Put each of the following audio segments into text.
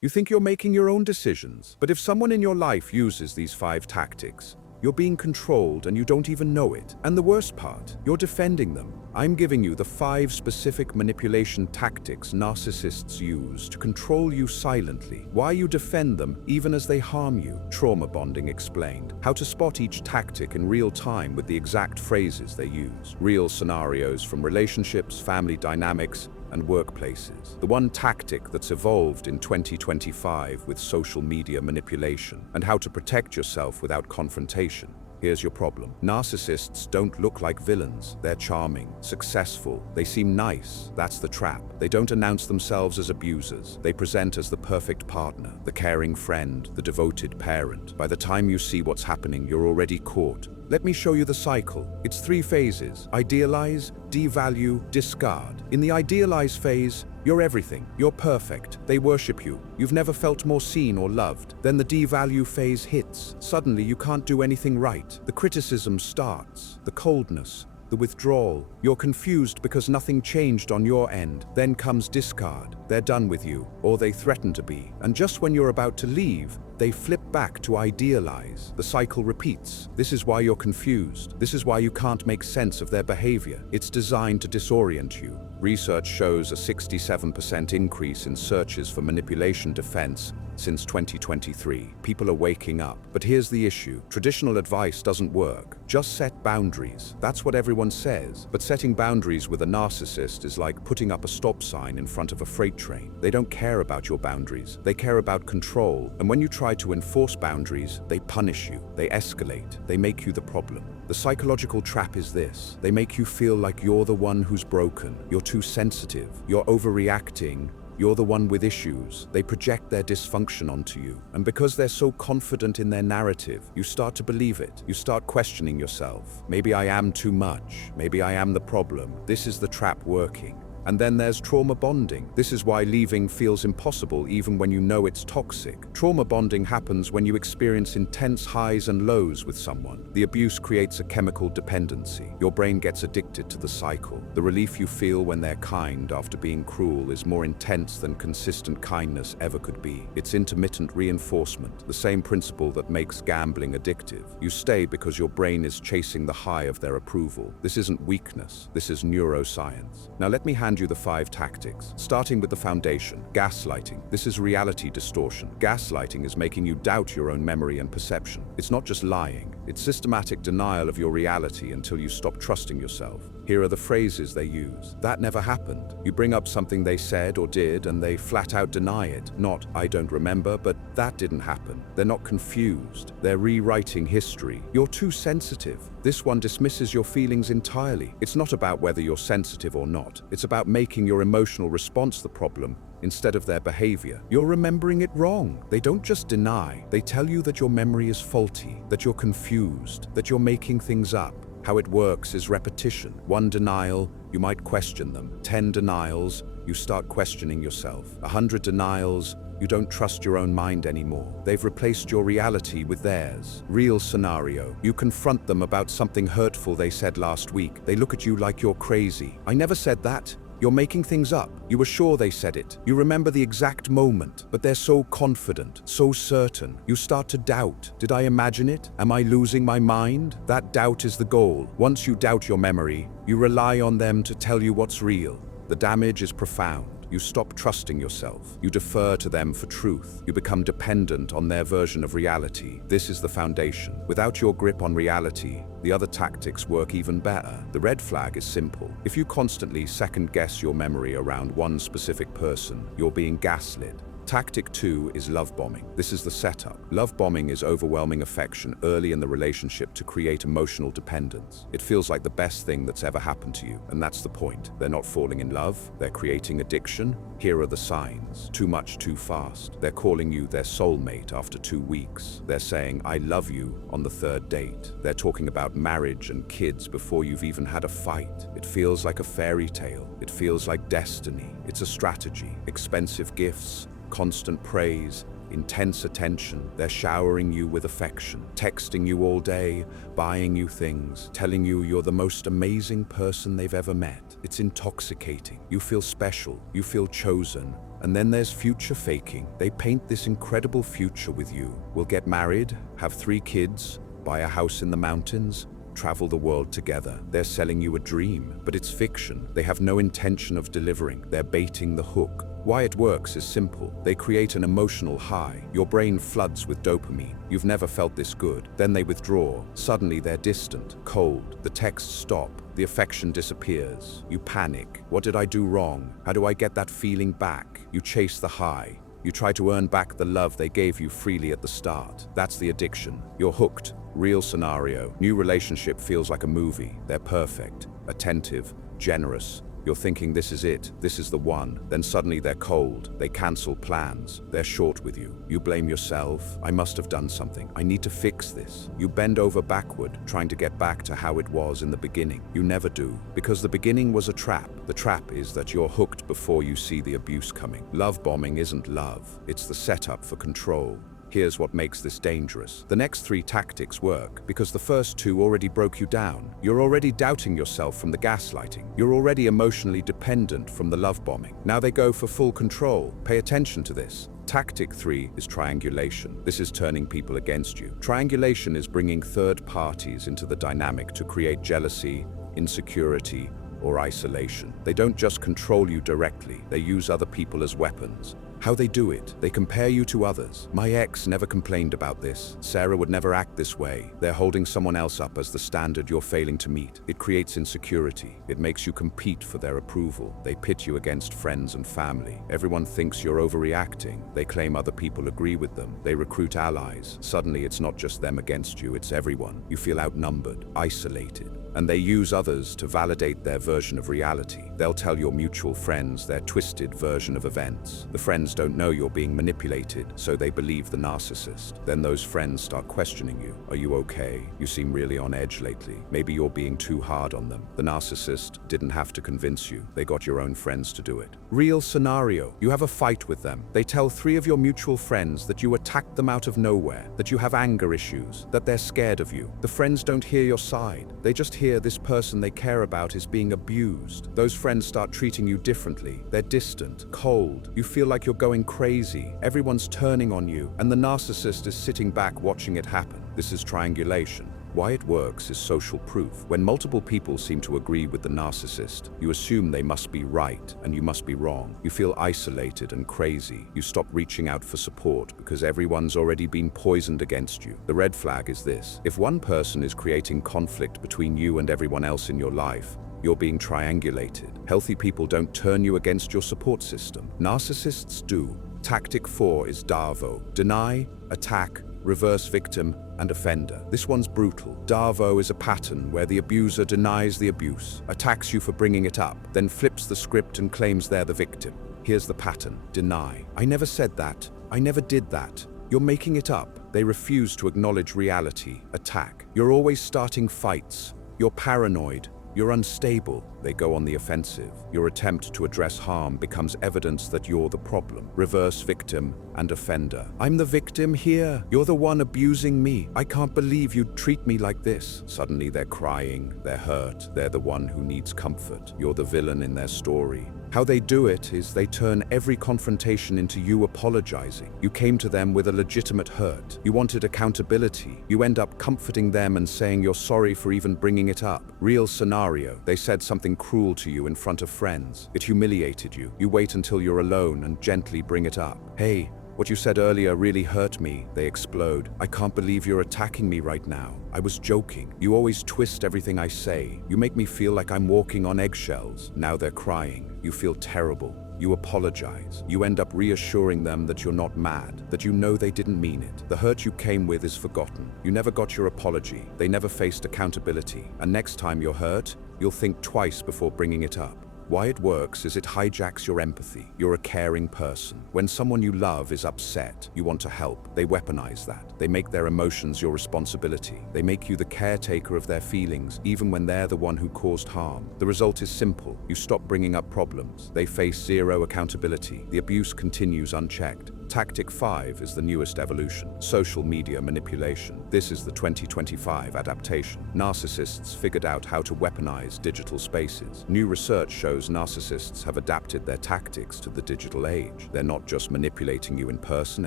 You think you're making your own decisions. But if someone in your life uses these 5 tactics, you're being controlled and you don't even know it. And the worst part, you're defending them. I'm giving you the 5 specific manipulation tactics narcissists use to control you silently. Why you defend them even as they harm you. Trauma bonding explained. How to spot each tactic in real time with the exact phrases they use. Real scenarios from relationships, family dynamics, and workplaces. The one tactic that's evolved in 2025 with social media manipulation, and how to protect yourself without confrontation. Here's your problem. Narcissists don't look like villains. They're charming, successful, they seem nice. That's the trap. They don't announce themselves as abusers. They present as the perfect partner, the caring friend, the devoted parent. By the time you see what's happening, you're already caught. Let me show you the cycle. It's 3 phases: idealize, devalue, discard. In the idealize phase, you're everything. You're perfect. They worship you. You've never felt more seen or loved. Then the devalue phase hits. Suddenly you can't do anything right. The criticism starts. The coldness. The withdrawal. You're confused because nothing changed on your end. Then comes discard. They're done with you, or they threaten to be. And just when you're about to leave, they flip back to idealize. The cycle repeats. This is why you're confused. This is why you can't make sense of their behavior. It's designed to disorient you. Research shows a 67% increase in searches for manipulation defense since 2023. People are waking up. But here's the issue. Traditional advice doesn't work. Just set boundaries. That's what everyone says. But setting boundaries with a narcissist is like putting up a stop sign in front of a freight train. They don't care about your boundaries. They care about control. And when you try to enforce boundaries, they punish you. They escalate. They make you the problem. The psychological trap is this. They make you feel like you're the one who's broken. You're too sensitive. You're overreacting. You're the one with issues. They project their dysfunction onto you. And because they're so confident in their narrative, you start to believe it. You start questioning yourself. Maybe I am too much. Maybe I am the problem. This is the trap working. And then there's trauma bonding. This is why leaving feels impossible even when you know it's toxic. Trauma bonding happens when you experience intense highs and lows with someone. The abuse creates a chemical dependency. Your brain gets addicted to the cycle. The relief you feel when they're kind after being cruel is more intense than consistent kindness ever could be. It's intermittent reinforcement, the same principle that makes gambling addictive. You stay because your brain is chasing the high of their approval. This isn't weakness. This is neuroscience. Now let me hand you the 5 tactics, starting with the foundation. Gaslighting. This is reality distortion. Gaslighting is making you doubt your own memory and perception. It's not just lying, it's systematic denial of your reality until you stop trusting yourself. Here are the phrases they use. That never happened. You bring up something they said or did and they flat out deny it. Not, I don't remember, but that didn't happen. They're not confused. They're rewriting history. You're too sensitive. This one dismisses your feelings entirely. It's not about whether you're sensitive or not. It's about making your emotional response the problem instead of their behavior. You're remembering it wrong. They don't just deny. They tell you that your memory is faulty, that you're confused, that you're making things up. How it works is repetition. 1 denial, you might question them. 10 denials, you start questioning yourself. 100 denials, you don't trust your own mind anymore. They've replaced your reality with theirs. Real scenario. You confront them about something hurtful they said last week. They look at you like you're crazy. I never said that. You're making things up. You were sure they said it. You remember the exact moment, but they're so confident, so certain. You start to doubt. Did I imagine it? Am I losing my mind? That doubt is the goal. Once you doubt your memory, you rely on them to tell you what's real. The damage is profound. You stop trusting yourself. You defer to them for truth. You become dependent on their version of reality. This is the foundation. Without your grip on reality, the other tactics work even better. The red flag is simple. If you constantly second-guess your memory around one specific person, you're being gaslit. Tactic 2 is love bombing. This is the setup. Love bombing is overwhelming affection early in the relationship to create emotional dependence. It feels like the best thing that's ever happened to you, and that's the point. They're not falling in love, they're creating addiction. Here are the signs. Too much, too fast. They're calling you their soulmate after 2 weeks. They're saying, I love you on the 3rd date. They're talking about marriage and kids before you've even had a fight. It feels like a fairy tale. It feels like destiny. It's a strategy. Expensive gifts, constant praise, intense attention. They're showering you with affection, texting you all day, buying you things, telling you you're the most amazing person they've ever met. It's intoxicating. You feel special, you feel chosen. And then there's future faking. They paint this incredible future with you. We'll get married, have 3 kids, buy a house in the mountains, travel the world together. They're selling you a dream, but it's fiction. They have no intention of delivering. They're baiting the hook. Why it works is simple. They create an emotional high. Your brain floods with dopamine. You've never felt this good. Then they withdraw. Suddenly they're distant, cold. The texts stop. The affection disappears. You panic. What did I do wrong? How do I get that feeling back? You chase the high. You try to earn back the love they gave you freely at the start. That's the addiction. You're hooked. Real scenario. New relationship feels like a movie. They're perfect, attentive, generous. You're thinking this is it, this is the one. Then suddenly they're cold. They cancel plans. They're short with you. You blame yourself. I must have done something. I need to fix this. You bend over backward, trying to get back to how it was in the beginning. You never do, because the beginning was a trap. The trap is that you're hooked before you see the abuse coming. Love bombing isn't love. It's the setup for control. Here's what makes this dangerous. The next 3 tactics work because the first 2 already broke you down. You're already doubting yourself from the gaslighting. You're already emotionally dependent from the love bombing. Now they go for full control. Pay attention to this. Tactic 3 is triangulation. This is turning people against you. Triangulation is bringing third parties into the dynamic to create jealousy, insecurity, or isolation. They don't just control you directly, they use other people as weapons. How they do it? They compare you to others. My ex never complained about this. Sarah would never act this way. They're holding someone else up as the standard you're failing to meet. It creates insecurity. It makes you compete for their approval. They pit you against friends and family. Everyone thinks you're overreacting. They claim other people agree with them. They recruit allies. Suddenly it's not just them against you, it's everyone. You feel outnumbered, isolated. And they use others to validate their version of reality. They'll tell your mutual friends their twisted version of events. The friends don't know you're being manipulated, so they believe the narcissist. Then those friends start questioning you. Are you okay? You seem really on edge lately. Maybe you're being too hard on them. The narcissist didn't have to convince you. They got your own friends to do it. Real scenario. You have a fight with them. They tell 3 of your mutual friends that you attacked them out of nowhere, that you have anger issues, that they're scared of you. The friends don't hear your side. They just hear this person they care about is being abused. Those friends start treating you differently. They're distant, cold. You feel like you're going crazy. Everyone's turning on you, and the narcissist is sitting back watching it happen. This is triangulation. Why it works is social proof. When multiple people seem to agree with the narcissist, you assume they must be right and you must be wrong. You feel isolated and crazy. You stop reaching out for support because everyone's already been poisoned against you. The red flag is this: if one person is creating conflict between you and everyone else in your life, you're being triangulated. Healthy people don't turn you against your support system. Narcissists do. Tactic 4 is DARVO: deny, attack, reverse victim, and offender. This one's brutal. DARVO is a pattern where the abuser denies the abuse, attacks you for bringing it up, then flips the script and claims they're the victim. Here's the pattern: deny. I never said that. I never did that. You're making it up. They refuse to acknowledge reality. Attack. You're always starting fights. You're paranoid. You're unstable. They go on the offensive. Your attempt to address harm becomes evidence that you're the problem. Reverse victim and offender. I'm the victim here. You're the one abusing me. I can't believe you'd treat me like this. Suddenly they're crying. They're hurt. They're the one who needs comfort. You're the villain in their story. How they do it is they turn every confrontation into you apologizing. You came to them with a legitimate hurt. You wanted accountability. You end up comforting them and saying you're sorry for even bringing it up. Real scenario. They said something cruel to you in front of friends. It humiliated you. You wait until you're alone and gently bring it up. Hey, what you said earlier really hurt me. They explode. I can't believe you're attacking me right now. I was joking. You always twist everything I say. You make me feel like I'm walking on eggshells. Now they're crying. You feel terrible. You apologize. You end up reassuring them that you're not mad, that you know they didn't mean it. The hurt you came with is forgotten. You never got your apology. They never faced accountability. And next time you're hurt, you'll think twice before bringing it up. Why it works is it hijacks your empathy. You're a caring person. When someone you love is upset, you want to help. They weaponize that. They make their emotions your responsibility. They make you the caretaker of their feelings, even when they're the one who caused harm. The result is simple. You stop bringing up problems. They face zero accountability. The abuse continues unchecked. Tactic 5 is the newest evolution: social media manipulation. This is the 2025 adaptation. Narcissists figured out how to weaponize digital spaces. New research shows narcissists have adapted their tactics to the digital age. They're not just manipulating you in person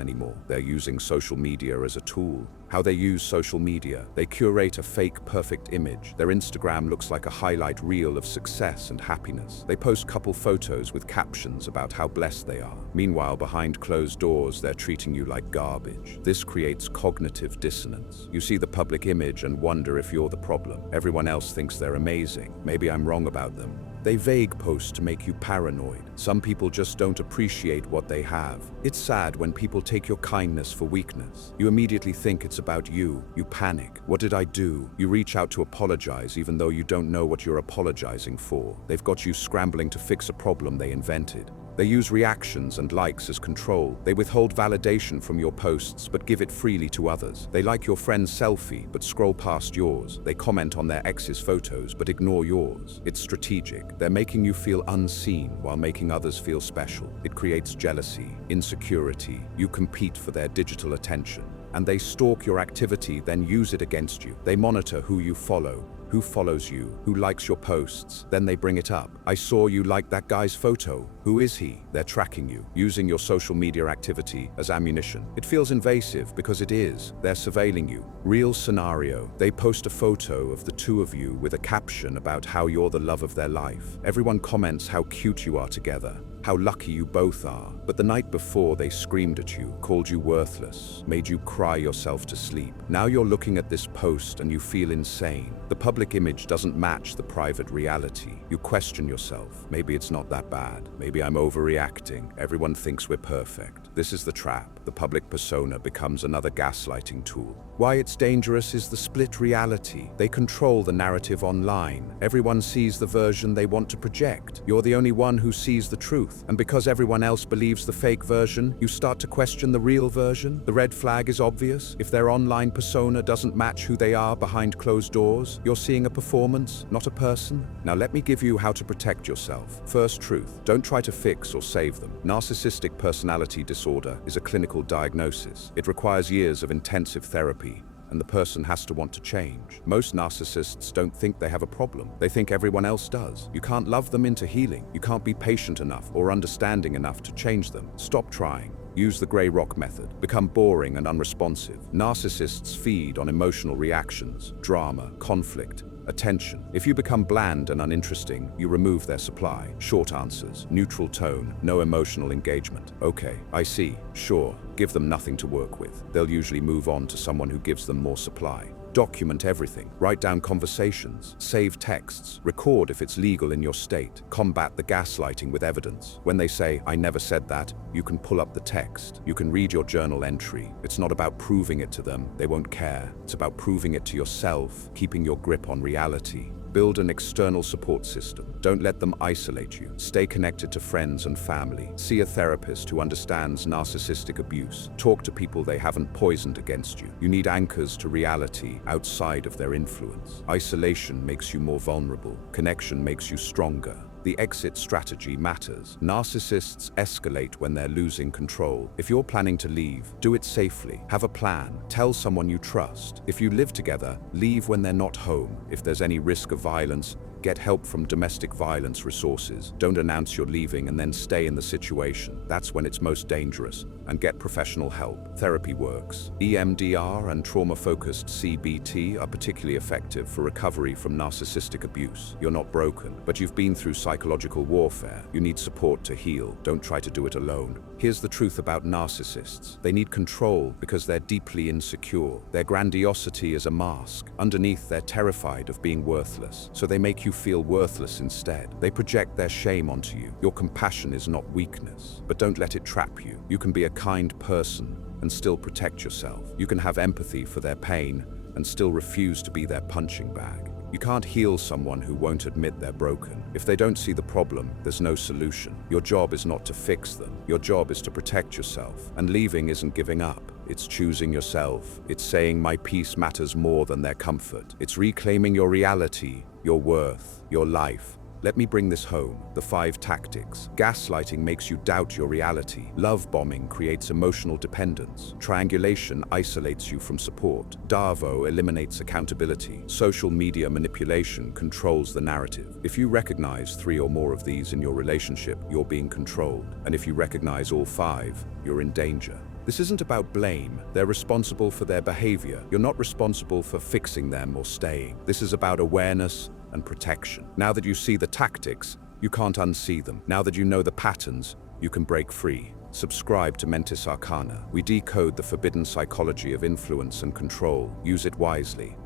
anymore. They're using social media as a tool. How they use social media: they curate a fake perfect image. Their Instagram looks like a highlight reel of success and happiness. They post couple photos with captions about how blessed they are. Meanwhile, behind closed doors, they're treating you like garbage. This creates cognitive dissonance. You see the public image and wonder if you're the problem. Everyone else thinks they're amazing. Maybe I'm wrong about them. They vague post to make you paranoid. Some people just don't appreciate what they have. It's sad when people take your kindness for weakness. You immediately think it's about you. You panic. What did I do? You reach out to apologize even though you don't know what you're apologizing for. They've got you scrambling to fix a problem they invented. They use reactions and likes as control. They withhold validation from your posts but give it freely to others. They like your friend's selfie but scroll past yours. They comment on their ex's photos but ignore yours. It's strategic. They're making you feel unseen while making others feel special. It creates jealousy, insecurity. You compete for their digital attention. And they stalk your activity, then use it against you. They monitor who you follow, who follows you, who likes your posts. Then they bring it up. I saw you like that guy's photo. Who is he? They're tracking you, using your social media activity as ammunition. It feels invasive because it is. They're surveilling you. Real scenario: they post a photo of the two of you with a caption about how you're the love of their life. Everyone comments how cute you are together, how lucky you both are. But the night before, they screamed at you, called you worthless, made you cry yourself to sleep. Now you're looking at this post and you feel insane. The public image doesn't match the private reality. You question yourself. Maybe it's not that bad. Maybe I'm overreacting. Everyone thinks we're perfect. This is the trap. The public persona becomes another gaslighting tool. Why it's dangerous is the split reality. They control the narrative online. Everyone sees the version they want to project. You're the only one who sees the truth. And because everyone else believes the fake version, you start to question the real version. The red flag is obvious. If their online persona doesn't match who they are behind closed doors, you're seeing a performance, not a person. Now let me give you how to protect yourself. First truth: don't try to fix or save them. Narcissistic personality disorder is a clinical diagnosis. It requires years of intensive therapy, and the person has to want to change. Most narcissists don't think they have a problem. They think everyone else does. You can't love them into healing. You can't be patient enough or understanding enough to change them. Stop trying. Use the gray rock method. Become boring and unresponsive. Narcissists feed on emotional reactions, drama, conflict, attention. If you become bland and uninteresting, you remove their supply. Short answers, neutral tone, no emotional engagement. Okay, I see, sure. Give them nothing to work with. They'll usually move on to someone who gives them more supply. Document everything. Write down conversations. Save texts. Record if it's legal in your state. Combat the gaslighting with evidence. When they say, "I never said that," you can pull up the text. You can read your journal entry. It's not about proving it to them. They won't care. It's about proving it to yourself, keeping your grip on reality. Build an external support system. Don't let them isolate you. Stay connected to friends and family. See a therapist who understands narcissistic abuse. Talk to people they haven't poisoned against you. You need anchors to reality outside of their influence. Isolation makes you more vulnerable. Connection makes you stronger. The exit strategy matters. Narcissists escalate when they're losing control. If you're planning to leave, do it safely. Have a plan. Tell someone you trust. If you live together, leave when they're not home. If there's any risk of violence, get help from domestic violence resources. Don't announce you're leaving and then stay in the situation. That's when it's most dangerous. And get professional help. Therapy works. EMDR and trauma-focused CBT are particularly effective for recovery from narcissistic abuse. You're not broken, but you've been through psychological warfare. You need support to heal. Don't try to do it alone. Here's the truth about narcissists. They need control because they're deeply insecure. Their grandiosity is a mask. Underneath, they're terrified of being worthless, so they make you feel worthless instead. They project their shame onto you. Your compassion is not weakness, but don't let it trap you. You can be a kind person and still protect yourself. You can have empathy for their pain and still refuse to be their punching bag. You can't heal someone who won't admit they're broken. If they don't see the problem, there's no solution. Your job is not to fix them. Your job is to protect yourself. And leaving isn't giving up. It's choosing yourself. It's saying my peace matters more than their comfort. It's reclaiming your reality, your worth, your life, Let me bring this home. The 5 tactics. Gaslighting makes you doubt your reality. Love bombing creates emotional dependence. Triangulation isolates you from support. Darvo eliminates accountability. Social media manipulation controls the narrative. If you recognize 3 or more of these in your relationship, you're being controlled. And if you recognize all 5, you're in danger. This isn't about blame. They're responsible for their behavior. You're not responsible for fixing them or staying. This is about awareness and protection. Now that you see the tactics, you can't unsee them. Now that you know the patterns, you can break free. Subscribe to Mentis Arcana. We decode the forbidden psychology of influence and control. Use it wisely.